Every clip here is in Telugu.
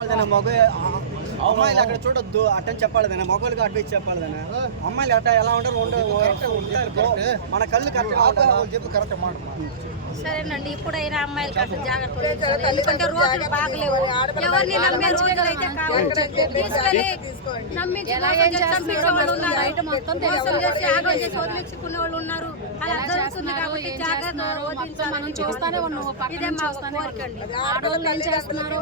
మగ అమ్మాయిలు అక్కడ చూడొద్దు అట్టని చెప్పాలి దాన్ని మగవాళ్ళకి అడ్వైస్ చెప్పాలి దాన్ని అమ్మాయిలు అట్ట ఎలా ఉంటారు? ఉంటారు. మన కళ్ళు కరెక్ట్ చెప్పి కరెక్ట్ మాట సరేనండి ఇప్పుడైనా అమ్మాయిలు కాస్త జాగ్రత్త. ఎందుకంటే రోజులు బాగలేవు. ఎవరిని నమ్మే రోజులు అయితే మోసం చేసి ఆగం చేసి వదిలించుకునే వాళ్ళు ఉన్నారు. కాబట్టి జాగ్రత్త మనం చూస్తానే చూస్తానే ఆడవాళ్ళు ఏం చేస్తున్నారు?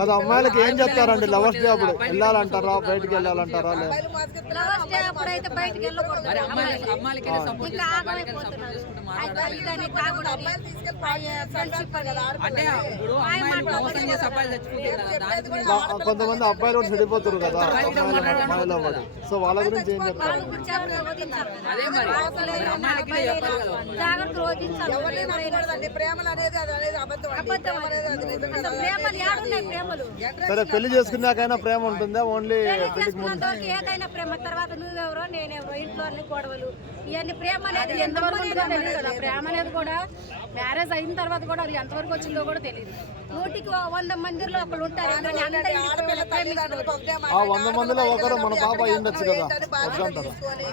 కదా అమ్మాయిలకి ఏం చెప్తారండి? లవర్స్ డే అప్పుడు. వెళ్ళాలంటారా? బయటికి వెళ్ళాలంటారా? లవర్స్ డే బయటికి వెళ్ళకూడదు. ఇంకా ఆగమైపోతున్నారు. కొంతమంది అబ్బాయిలు కూడా చెడిపోతారు కదా అమ్మాయిలు సో వాళ్ళ గురించి ఏం చెప్తారు జాగ్రత్త. ప్రేమలు అనేది అది అనేది అబద్ధం. అబద్ధం ప్రేమలు ఏడున్నాయి ప్రేమలు. సరే పెళ్ళి చేసుకున్నాకైనా ప్రేమ ఉంటుందా? ఓన్లీ ఏదైనా ప్రేమ. తర్వాత నువ్వెవరో నేనెవరో ఇంట్లో అన్ని గొడవలు ఇవన్నీ ప్రేమ అనేది ఎంతవరకు తెలియదు కదా. ప్రేమ అనేది కూడా. మ్యారేజ్ అయిన తర్వాత కూడా అది ఎంతవరకు వచ్చిందో కూడా తెలియదు నూటికి వంద మందిలో ఒకళ్ళు ఉంటారు. కానీ. ఆ వంద మందిలో ఒకరు మన పాప అయి ఉండొచ్చు కదా.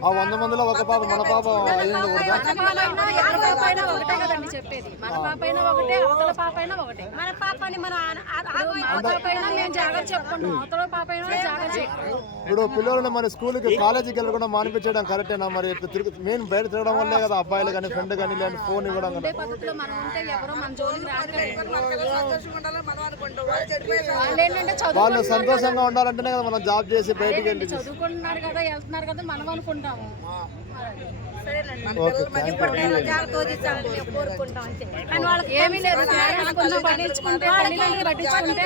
ఆ వంద మందిలో ఒక పాప మన పాప అయి ఉండకూడదా మన పాప అయినా ఎవరి పాప అయినా ఒకటే కదండి చెప్పేది. మన పాప అయినా ఒకటే అవతల పాప అయినా ఒకటే. మన పాపని మనం ఆ- ఆ- మా అయినా మేము జాగ్రత్త చెప్పుకుంటాం అవతల పాప అయినా జాగ్రత్త చెప్పుకుంటాం ఇప్పుడు పిల్లలను మరి స్కూల్కి కాలేజీకి వెళ్ళకుండా మానిపించడం కరెక్టేనా మరి? తిరుగు మెయిన్ బయట తిరగడం వల్లే కదా అబ్బాయిలు కానీ ఫ్రెండ్ కానీ లేదంటే ఫోన్ ఇవ్వడం కదా పద్ధతిలో మనం ఉంటే ఎవరో మన జోలికి రాకలేదు వాళ్ళు సంతోషంగా ఉండాలంటేనే కదా మనం జాబ్ చేసి బయటికి వెళ్ళి చదువుకుంటున్నారు కదా వెళ్తున్నారు కదా మనం అనుకుంటాము. పట్టించుకుంటే పట్టించుకుంటే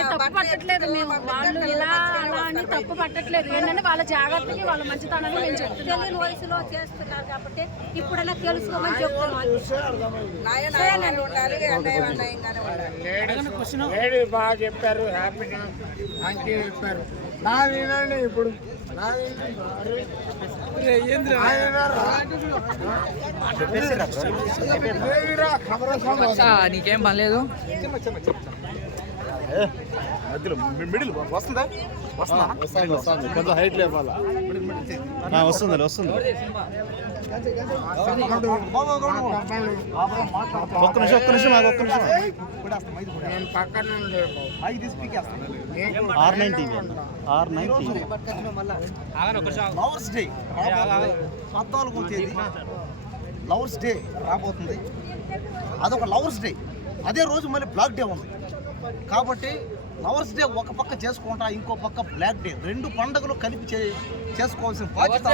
తప్పు పట్టట్లేదు మేము వాళ్ళు ఇలా అలా అని తప్పు పట్టట్లేదు ఏంటంటే వాళ్ళ జాగ్రత్తకి వాళ్ళ మంచితనాన్ని మేము చెప్తున్నాం తెలియని వయసులో చేస్తున్నారు కాబట్టి ఇప్పుడైనా తెలుసుకోమని చెప్తున్నాం బాగా చెప్పారు హ్యాపీగా మంచిగా చెప్పారు. ఇప్పుడు? నీకేం పనిలేదు మిడిల్ వస్తుందా? వస్తుంది వస్తుంది. కొంచెం హైట్ లేపాలా? వస్తుంది వస్తుంది. ఒక్క నిమిషం ఒక్క నిమిషం ఒక్క నిమిషం. నేను పక్కన ఉండే R nine TV R nine TV. Lovers day పద్నాలుగో తేదీ లవర్స్ డే రాబోతుంది. అదొక లవర్స్ డే. అదే రోజు మళ్ళీ బ్లాక్ డే ఉంది. కాబట్టి లవర్స్ డే ఒక పక్క చేసుకుంటా ఇంకో పక్క బ్లాక్ డే. రెండు పండుగలు కలిపి చే చేసుకోవాల్సిన బాధ్యత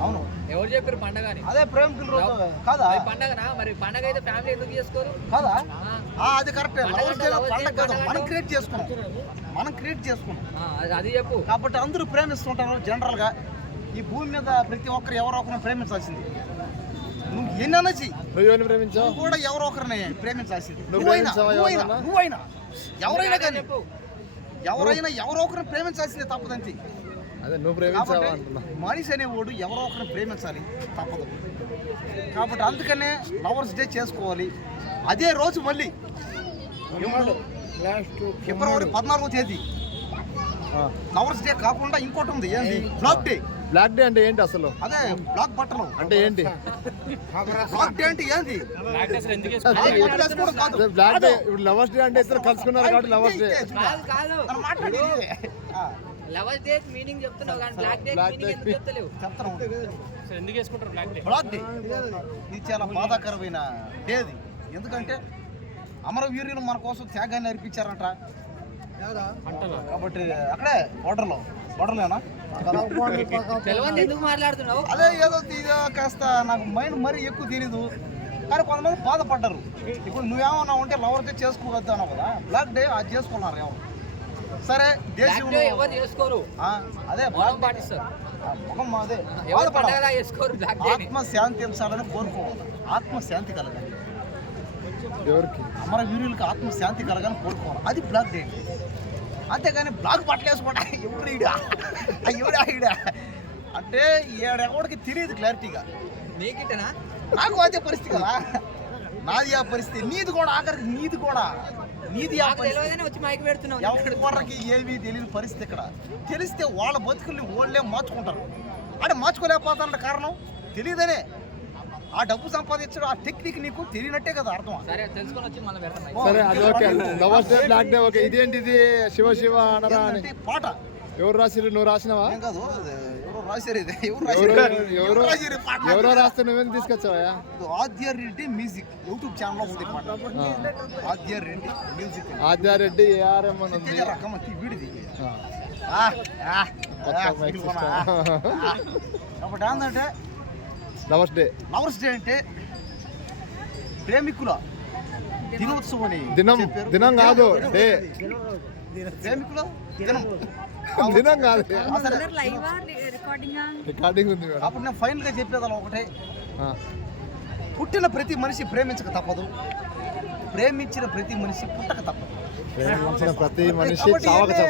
అవును. ఎవరు చెప్పారు పండగ అని? అదే రోజు కాదా? పండగనా? మరి పండగ అయితే ఫ్యామిలీ ఎందుకు చేసుకోరు? కాదా? ఆ, అది కరెక్టే. పండగ కాదు. మనం క్రియేట్ చేసుకున్నాం. మనం క్రియేట్ చేసుకున్నాం. ఆ, అది- అది చెప్పు. కాబట్టి అందరూ ప్రేమిస్తుంటారు జనరల్గా. ఈ భూమి మీద ప్రతి ఒక్కరు ఎవరో ఒకరిని ప్రేమించాల్సింది. నువ్వు ఎన్నైనా చెయ్యి. ఎవరిని ప్రేమించావు? కూడా ఎవరో ఒకరిని ప్రేమించాల్సింది. నువ్వు నువ్వైనా నువ్వైనా ఎవరైనా కానీ ఎవరైనా ఎవరో ఒకరిని ప్రేమించాల్సిందే తప్పదంతే. అదే నువ్వు ప్రేమించావా కాబట్టి అంటున్నా. మనిషి అనేవాడు ఎవరో ఒకరిని ప్రేమించాలి తప్పదు. కాబట్టి అందుకనే లవర్స్ డే చేసుకోవాలి. అదే రోజు మళ్ళీ ఫిబ్రవరి పద్నాలుగో. తేదీ. లవర్స్ డే కాకుండా ఇంకోటి ఉంది ఏంది బ్లాక్ డే బ్లాక్ డే అంటే ఏంటి అసలు? అదే బ్లాక్ బట్టలు అంటే ఏంటి? బ్లాక్ డే అంటే ఏంది బ్లాక్ డే ఇప్పుడు లవర్స్ డే అంటే ఇద్దరు కలుసుకున్నారు కాబట్టి lovers day lovers day meaning చెప్తున్నావు కానీ బ్లాక్ డే మీనింగ్. ఎందుకు చెప్తలేవు? చెప్తాను. బ్లాక్ డే ఇది చాలా బాధాకరమైన డే అది ఎందుకంటే అమరవీరులు మన కోసం త్యాగాన్ని అర్పించారంట. కాబట్టి అక్కడే బోర్డర్లో బోర్డర్లేనా ఎందుకు మాట్లాడుతున్నావు? అదే ఏదో కాస్త నాకు మైండ్ మరీ ఎక్కువ తెలీదు. కానీ కొంతమంది బాధపడ్డారు. ఇప్పుడు నువ్వేమన్నా ఉంటే లవర్ డే చేసుకోవద్దు అన్నావు కదా. బ్లాక్ డే అది చేసుకున్నారు ఎవరు? సరే దేశం ఎవరు చేసుకోరు అదే మనం పాటిస్తారు. ముఖం అదే ఎవరు పండగలా చేసుకోరు బ్లాక్ డే ఆత్మ శాంతించాలని కోరుకోవాలి. ఆత్మ శాంతి కలగాలి. ఎవరికి? అమర వీరులకు ఆత్మ శాంతి కలగాలని కోరుకోవాలి. అది బ్లాక్ డే అండి అంతేగాని బ్లాక్ బట్టలు వేసుకోవడా ఎవడు ఈడా? ఎవడా ఈడా? అంటే ఈడెవడికి తెలియదు క్లారిటీగా నీకిటనా నాకు అదే పరిస్థితి కదా. నాది ఆ పరిస్థితి. నీది కూడా ఆఖరికి నీది కూడా. నీది వచ్చి మైక్ పెడుతున్నావు ఎవరికి ఏమీ తెలియని పరిస్థితి ఇక్కడ. తెలిస్తే వాళ్ళ బతుకుల్ని వాళ్ళే మార్చుకుంటారు. అంటే మార్చుకోలేకపోతారంటే కారణం? తెలియదనే ఆ డబ్బు సంపాదించడం ఆ టెక్నిక్ నీకు తెలియనట్టే కదా అర్థం సరే తెలుసుకొని వచ్చి మళ్ళీ. సరే అది okay. Lovers day black day okay ఇదేంటి ఇది శివ శివ అనరా పాట. ఎవరు రాసిరు నువ్వు రాసినావా? ఏం కాదు అది ఎవరో రాశారు ఇది. ఎవరు ఎవరో రాశారు? ఎవరో రాశారు? ఈ పాట? ఎవరో రాస్తే నువ్వేం తీసుకొచ్చావా? Aadya Reddy music. YouTube channel ఉంది ఈ పాట. ఆద్య రెడ్డి మ్యూజిక్. ఆద్యారెడ్డి ఏఆర్ఎం అని ఉంది. రకం వీడిది. కాబట్టి ఏంటంటే లవర్స్ డే. లవర్స్ డే అంటే ప్రేమికుల దినోత్సవం అని దినం. దినం కాదు డే. ప్రేమికుల దినం. దినం కాదు. రికార్డింగ్? ఉంది అప్పుడు నేను ఫైనల్గా చెప్పేది అలా ఒకటే. పుట్టిన ప్రతి మనిషి ప్రేమించక తప్పదు. ప్రేమించిన ప్రతి మనిషి పుట్టక తప్పదు. ప్రేమించిన ప్రతి మనిషి చావక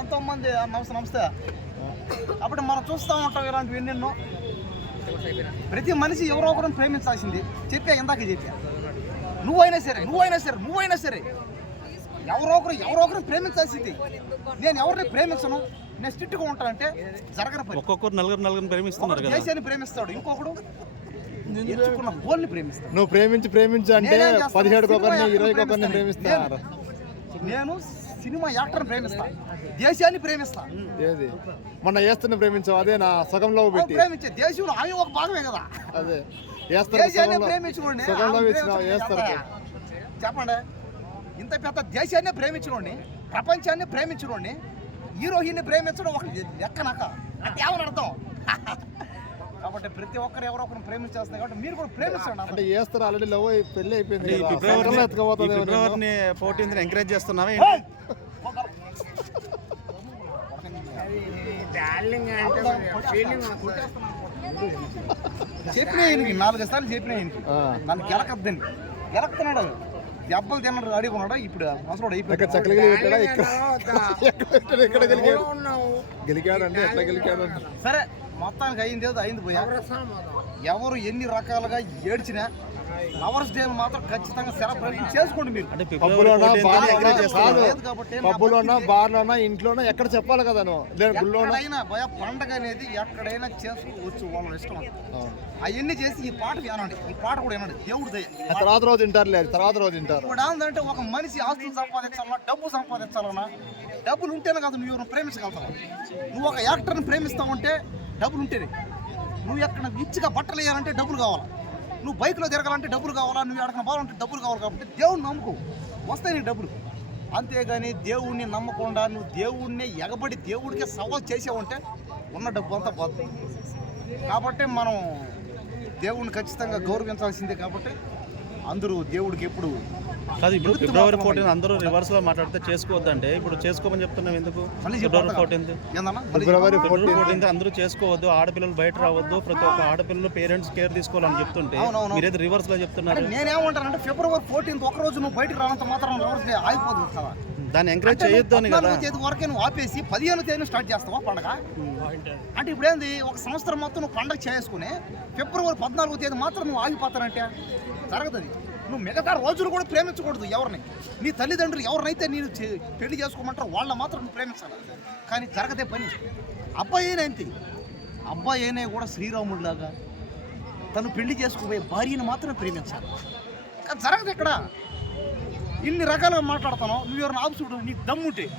ఎంతో మంది నమస్తే నమస్తే. అప్పుడు మనం చూస్తూ ఉంటాం ఇలాంటివి ఎన్నెన్నో. ప్రతి మనిషి ఎవరో ఒకరిని ప్రేమించాల్సింది. చెప్పా ఇందాక చెప్పా. నువ్వైనా సరే నువ్వైనా సరే నువ్వైనా సరే ఎవరో ఒకరు ఎవరో ఒకరిని ప్రేమించాల్సింది. నేను ఎవరిని ప్రేమించను? నేను స్ట్రిక్ట్గా ఉంటానంటే జరగని పని. ఒక్కొక్కరు నలుగురు నలుగురు ప్రేమిస్తున్నారు కదా. దేశాన్ని ప్రేమిస్తాడు ఇంకొకడు ఎంచుకున్న గోల్ని ప్రేమిస్తాడు. నువ్వు ప్రేమించి ప్రేమించు అంటే సినిమా ఒకరిని ఇరవైకి ఒకరిని ప్రేమిస్తాను. ప్రేమిస్తారు నేను సినిమా యాక్టర్ని ప్రేమిస్తా దేశాన్ని ప్రేమిస్తా. ఏది? మొన్న వేస్తున్న ప్రేమించావు అదే నా సగంలో పెట్టి. ప్రేమించే దేశంలో ఆమె ఒక భాగమే కదా. అదే దేశాన్ని సగంలో వేస్తారు చేత. చెప్పండి. ఇంత పెద్ద దేశాన్ని ప్రేమించడండి ప్రపంచాన్ని ప్రేమించడండి హీరోయిన్ని ప్రేమించడం ఒక లెక్కనక అంటే ఏమని అర్థం? కాబట్టి ప్రతి ఒక్కరు ఎవరో ఒకరిని ప్రేమించేస్తారు కాబట్టి మీరు కూడా ప్రేమించండి అంటే వేస్తారు ఆల్రెడీ లవ్ పెళ్ళి అయిపోయింది? ఫిబ్రవరిని ఫోర్టీన్త్ ఎంకరేజ్ చేస్తున్నావా చెప్పిన నాలుగు సార్లు చెప్పిన. నన్ను గెలకద్దని గెలకుతున్నాడు. దెబ్బలు తిన్నాడు అడిగున్నాడు ఇప్పుడు అవసరం ఎక్కడ అయిపోయింది చక్కలు పెట్టాడా ఇక్కడ ఎక్కడ పెట్టాడు? ఎక్కడ గెలికాడు ఉన్నావు గెలికాడంటే ఎట్లా గెలికాడు సరే మొత్తానికి అయింది ఏదో అయింది పోయా ఎవరు ఎన్ని రకాలుగా ఏడ్చినా లవర్స్ డే మాత్రం ఖచ్చితంగా సెలబ్రేషన్ చేసుకోండి మీరు. అంటే పబ్బులోనా బార్లోనా ఇంట్లోనా ఎక్కడ చెప్పాలి కదా ఎక్కడైనా భయ పండగ అనేది ఎక్కడైనా చేసుకోవచ్చు వాళ్ళ ఇష్టం అవును. అవన్నీ చేసి ఈ పాట వినండి. ఈ పాట కూడా వినండి. దేవుడు తర్వాత రోజు తింటారు లేదు తర్వాత రోజు తింటారు ఇప్పుడు ఏంటంటే ఒక మనిషి ఆస్తులు సంపాదించాలన్నా డబ్బు సంపాదించాలన్నా డబ్బులు ఉంటేనే కాదు నువ్వు ప్రేమించగలుగుతావు. నువ్వు ఒక యాక్టర్ని ప్రేమిస్తావంటే డబ్బులు ఉంటేనే. నువ్వు ఎక్కడ ఇచ్చిగా బట్టలు వేయాలంటే డబ్బులు కావాలా? నువ్వు బైక్లో తిరగాలంటే డబ్బులు కావాలా? నువ్వు ఎక్కడ పోవాలంటే డబ్బులు కావాలి కాబట్టి దేవుడిని నమ్ముకు. వస్తాయి నీ డబ్బులు. అంతేగాని దేవుణ్ణి నమ్మకుండా నువ్వు దేవుణ్ణి ఎగబడి దేవుడికే సవాల్ చేసావంటే ఉన్న డబ్బు అంతా పోతుంది. కాబట్టి మనం దేవుణ్ణి ఖచ్చితంగా గౌరవించాల్సిందే కాబట్టి అందరూ దేవుడికి ఎప్పుడు కాదు ఇప్పుడు ఫిబ్రవరి ఫోర్టీన్ అందరూ రివర్స్లో మాట్లాడితే చేసుకోవద్దంటే ఇప్పుడు చేసుకోమని చెప్తున్నాం ఎందుకు? ఫిబ్రవరి? ఫోర్టీన్త్ ఫిబ్రవరి ఫోర్టీన్త్ అందరూ చేసుకోవద్దు ఆడపిల్లలు బయట రావద్దు ప్రతి ఒక్క ఆడపిల్లలు పేరెంట్స్ కేర్ తీసుకోవాలని చెప్తుంటే. మీరేది రివర్స్లో చెప్తున్నారు. నేనేమంటానంటే ఫిబ్రవరి ఫోర్టీన్త్ ఒక రోజు నువ్వు బయటకు రానంత మాత్రం లవర్స్ డే ఆగిపోతుంది కదా. దాన్ని ఎంకరేజ్ చేయొద్దు అని కదా. వరకే నువ్వు ఆపేసి పదిహేను తేదీన స్టార్ట్ చేస్తావా పండగ? అంటే ఇప్పుడు ఏంది ఒక సంవత్సరం మొత్తం నువ్వు పండగ చేసుకుని ఫిబ్రవరి పద్నాలుగో తేదీ మాత్రం నువ్వు ఆగిపోతానంటే జరగదు అది. నువ్వు మిగతా రోజులు కూడా ప్రేమించకూడదు ఎవరిని. నీ తల్లిదండ్రులు ఎవరినైతే నేను చే- పెళ్ళి చేసుకోమంటారో వాళ్ళని మాత్రం నువ్వు ప్రేమించాలి. కానీ జరగదే పని. అబ్బాయి అయినా అబ్బాయి అయినా కూడా శ్రీరాముడిలాగా తను పెళ్ళి చేసుకోబోయే భార్యను మాత్రమే ప్రేమించాలి. కానీ జరగదు ఇక్కడ. ఇన్ని రకాలుగా మాట్లాడతాను నువ్వు ఎవరిని ఆపుచుడు నీకు దమ్ముంటే.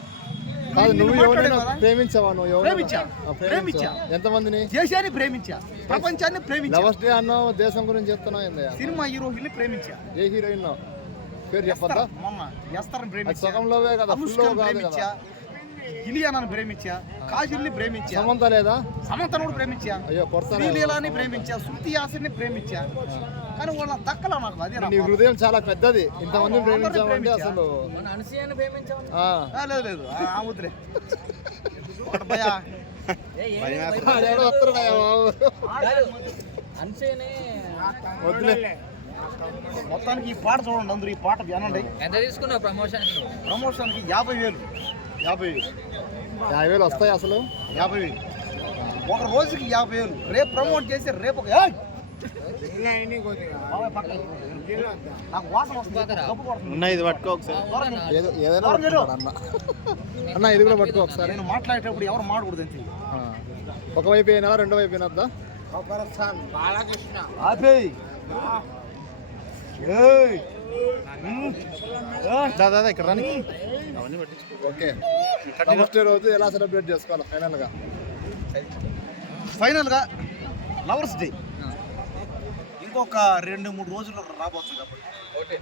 కాదు నువ్వు ఎవరైనా ప్రేమించావా నువ్వు? ప్రేమించా. ప్రేమించా. ఎంతమందిని? దేశాన్ని ప్రేమించా. ప్రపంచాన్ని ప్రేమించా. లవర్స్ డే అన్నావు దేశం గురించి చెప్తున్నావు సినిమా హీరోయిన్ని ప్రేమించా. ఏ హీరోయిన్ పేరు చెప్పద్దా? ప్రేమించా. సగంలోవే కదా ఫుల్లో అనుష్కని కాదు ప్రేమించా. కదా ఇలియానాని ప్రేమించా. కాజల్ని ప్రేమించా. సమంత లేదా? సమంతను కూడా ప్రేమించా. అయ్యో ప్రేమించా. శృతి హాసిని ప్రేమించా. కానీ వాళ్ళ దక్కల నాకు అదే నా. హృదయం చాలా పెద్దది. ఇంతమందిని అందరిని ప్రేమించామంటే ప్రేమించా. అసలు లేదు లేదు. ఆ, ముద్రే. మొత్తానికి ఈ పాట చూడండి అందరూ ఈ పాట వినండి. ఎంత తీసుకున్నావు ప్రమోషన్ ప్రమోషన్కి యాభై వేలు. యాభై వేలు. యాభై వేలు వస్తాయి అసలు? యాభై వేలు. ఒక రోజుకి యాభై వేలు. రేపు ప్రమోట్ చేసి రేపు అన్న ఇది పట్టుకో ఒకసారి. అన్న అన్న ఇది కూడా పట్టుకో ఒకసారి. నేను మాట్లాడేటప్పుడు ఎవరు మాడకూడదు అంతే ఆ. ఒకవైపు అయినా రెండో వైపు అయినా కొబ్బరిస్తాన్ బాలకృష్ణ. ఆపేయ్. ఏయ్. దా దా దా, ఇక్కడ రాని. అవన్నీ పట్టించుకో. ఓకే. రోజు ఎలా సెలబ్రేట్ చేసుకోవాలి ఫైనల్గా ఫైనల్గా లవర్స్ డే. ఇంకొక రెండు మూడు రోజుల్లో రాబోతుంది కాబట్టి.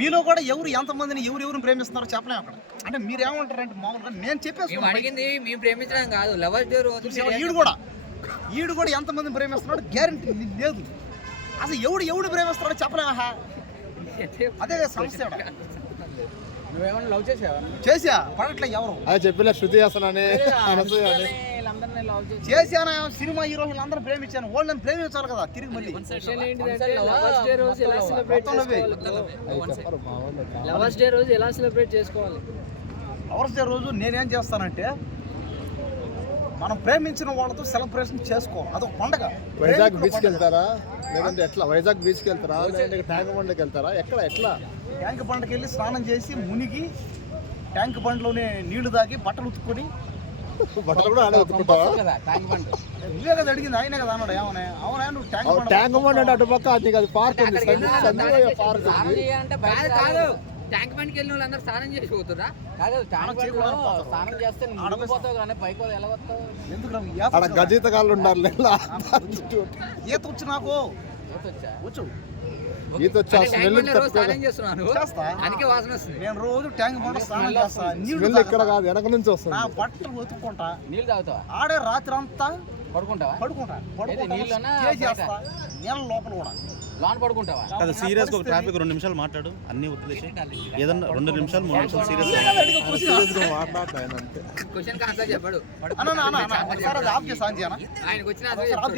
మీలో కూడా ఎవరు ఎంతమందిని ఎవరు ఎవరిని ప్రేమిస్తున్నారో చెప్పలేము అక్కడ. అంటే మీరు ఏమంటారంటే మామూలుగా నేను మేము చెప్పేసి అడిగింది మేము ప్రేమించడం కాదు. ఏం ఈడు కూడా ఈడు కూడా ఎంతమందిని ప్రేమిస్తున్నాడు గ్యారంటీ లేదు. అసలు ఎవడు ఎవడు ప్రేమిస్తున్నాడో చెప్పలేమా అదే సమస్య. నువ్వేమన్నా లవ్ చేసావా? చేసా పడట్లే ఎవరు. అదే చెప్పిలే శృతి హాసన్ అని అనసూయ అని. చేశాను సినిమా హీరోయిన్లు అందరూ ప్రేమించాను. వాళ్ళు నన్ను ప్రేమించాలి కదా తిరిగి మళ్ళీ. లవర్స్ డే రోజు ఎలా సెలబ్రేట్ మొత్తం నువ్వే. అవి చెప్పరు మా వాళ్ళు. లవర్స్ డే రోజు ఎలా సెలబ్రేట్ చేసుకోవాలి? లవర్స్ డే రోజు నేనేం చేస్తానంటే మనం ప్రేమించిన వాళ్ళతో సెలబ్రేషన్ చేసుకోవాలి. అదొక పండగ. వైజాగ్ బీచ్కి పండగ. వెళ్తారా? లేదంటే ఎట్లా? వైజాగ్ బీచ్కి వెళ్తారా? లేదంటే ట్యాంక్ బండ్కి వెళ్తారా? ఎక్కడ? ఎట్లా? ట్యాంక్ బండ్కి వెళ్ళి స్నానం చేసి మునిగి ట్యాంక్ బండ్లోనే నీళ్ళు తాగి బట్టలు ఉతుక్కొని బట్టలు కూడా ఆడే ఉతుకుంటావా కదా కదా అడిగింది ఆయనే కదా అన్నాడు. అవునా? నువ్వు ట్యాంక్ బండ్ ట్యాంక్ బండ్ అంటే అటు పక్క అది అది పార్క్ ఉంది. సంజీవయ్య పార్క్ ఉంది. కాదు కాదు. ట్యాంక్ బండ్కి వెళ్ళిన వాళ్ళందరూ స్నానం చేసి పోతురా కాదు స్నానం చేస్తే ఆడమే పోతావు కానీ పైకి ఎలా వస్తావు? ఎందుకు రా, ఆడ ఈత గజీత కాళ్ళు ఉండాలి ఈత వచ్చు నాకు. వచ్చా? వచ్చు. ఈత నేను రోజు ట్యాంక్ బండ్ స్నానం చేస్తా. ఇక్కడ. కాదు వెనక నుంచి నా వస్తుంది బట్టలు ఉతుక్కుంటా. నీళ్ళు తాగుతావా? ఆడే రాత్రి అంతా పడుకుంటావా? పడుకుంటా. పడుకుంటా. నీళ్ళ లోపల కూడా. కాదు సీరియస్గా ఒక ట్రాఫిక్ రెండు నిమిషాలు మాట్లాడు. అన్ని వదిలేసి. ఏదన్నా రెండు నిమిషాలు మూడు నిమిషాలు సీరియస్ క్వశ్చన్ ఆన్సర్ చెప్పాడు. అన్న అన్న ఒకసారి ఆఫ్ వచ్చిన ఆఫ్